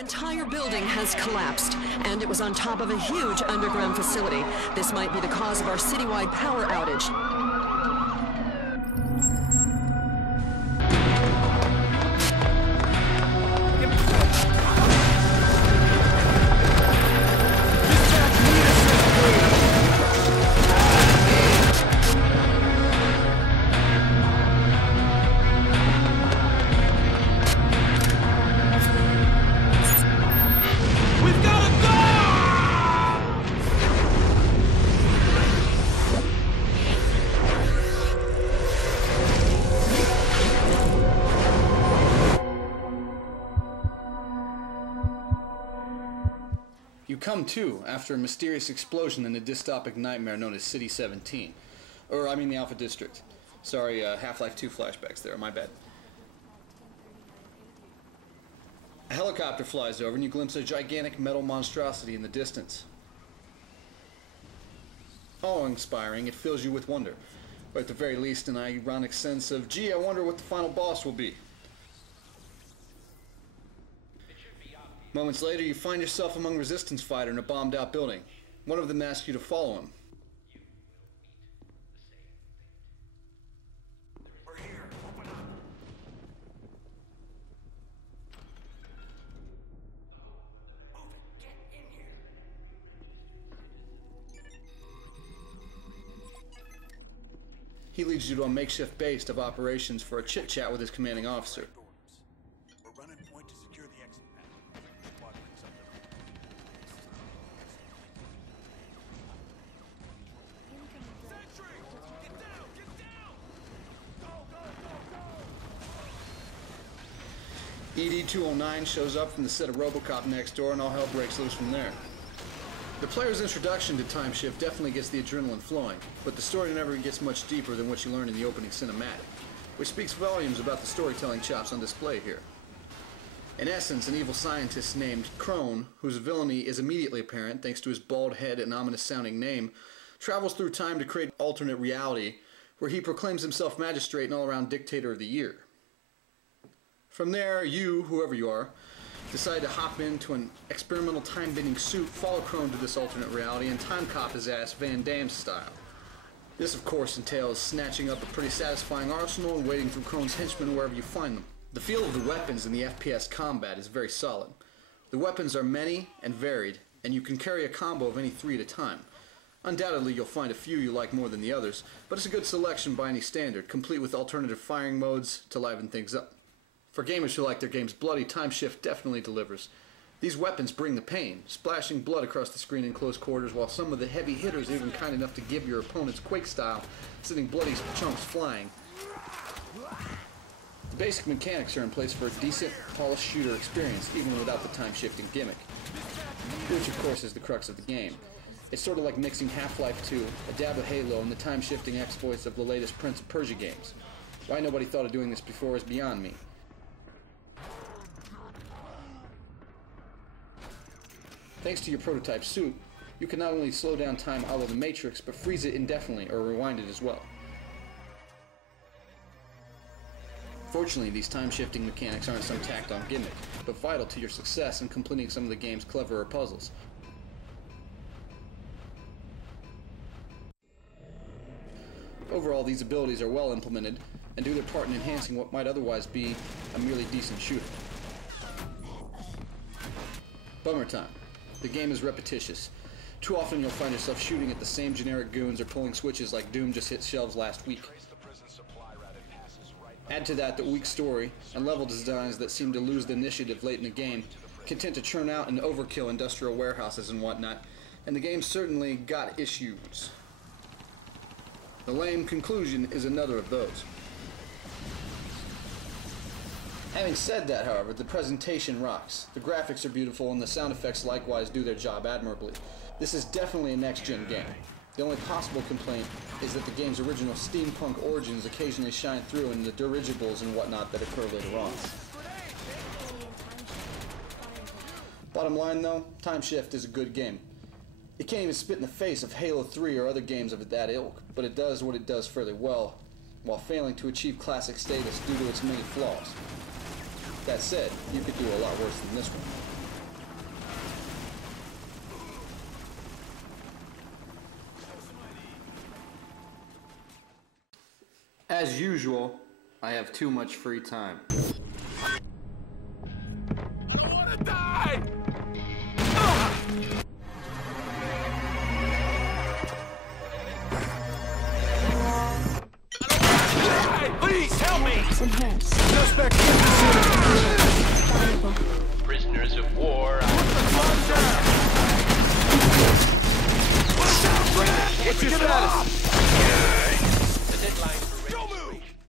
entire building has collapsed, and it was on top of a huge underground facility. This might be the cause of our citywide power outage. You come to after a mysterious explosion in the dystopic nightmare known as City 17. Or, I mean the Alpha District. Sorry, Half-Life 2 flashbacks there, my bad. A helicopter flies over and you glimpse a gigantic metal monstrosity in the distance. Awe-inspiring, it fills you with wonder. Or at the very least an ironic sense of, gee, I wonder what the final boss will be. Moments later, you find yourself among resistance fighters in a bombed-out building. One of them asks you to follow him. We're here. Open up. Move it. Get in here. He leads you to a makeshift base of operations for a chit-chat with his commanding officer. We're running point to secure the exit path. Squad brings up the Sentry! Get down! Get down! Go, go, go, go! ED-209 shows up from the set of RoboCop next door and all hell breaks loose from there. The player's introduction to TimeShift definitely gets the adrenaline flowing, but the story never gets much deeper than what you learn in the opening cinematic, which speaks volumes about the storytelling chops on display here. In essence, an evil scientist named Crone, whose villainy is immediately apparent thanks to his bald head and ominous-sounding name, travels through time to create an alternate reality where he proclaims himself magistrate and all-around dictator of the year. From there, you, whoever you are, decide to hop into an experimental time-bending suit, follow Crone to this alternate reality, and time cop his ass Van Damme style. This, of course, entails snatching up a pretty satisfying arsenal and wading through Crone's henchmen wherever you find them. The feel of the weapons in the FPS combat is very solid. The weapons are many and varied, and you can carry a combo of any 3 at a time. Undoubtedly, you'll find a few you like more than the others, but it's a good selection by any standard, complete with alternative firing modes to liven things up. For gamers who like their games bloody, TimeShift definitely delivers. These weapons bring the pain, splashing blood across the screen in close quarters, while some of the heavy hitters are even kind enough to give your opponents Quake style, sending bloody chunks flying. The basic mechanics are in place for a decent, polished shooter experience, even without the time-shifting gimmick. Which, of course, is the crux of the game. It's sort of like mixing Half-Life 2, a dab of Halo, and the time-shifting exploits of the latest Prince of Persia games. Why nobody thought of doing this before is beyond me. Thanks to your prototype suit, you can not only slow down time out of the Matrix, but freeze it indefinitely or rewind it as well. Fortunately, these time-shifting mechanics aren't some tacked-on gimmick, but vital to your success in completing some of the game's cleverer puzzles. Overall, these abilities are well implemented and do their part in enhancing what might otherwise be a merely decent shooter. Bummer time. The game is repetitious. Too often you'll find yourself shooting at the same generic goons or pulling switches like Doom just hit shelves last week. Add to that the weak story and level designs that seem to lose the initiative late in the game, content to churn out and overkill industrial warehouses and whatnot, and the game certainly got issues. The lame conclusion is another of those. Having said that, however, the presentation rocks. The graphics are beautiful and the sound effects likewise do their job admirably. This is definitely a next-gen game. The only possible complaint is that the game's original steampunk origins occasionally shine through in the dirigibles and whatnot that occur later on. Bottom line though, TimeShift is a good game. It can't even spit in the face of Halo 3 or other games of that ilk, but it does what it does fairly well, while failing to achieve classic status due to its many flaws. That said, you could do a lot worse than this one. As usual, I have too much free time. I don't want to die! Please help me! Enhanced. Suspect in the Valuable. Prisoners of war. What's your status? The deadline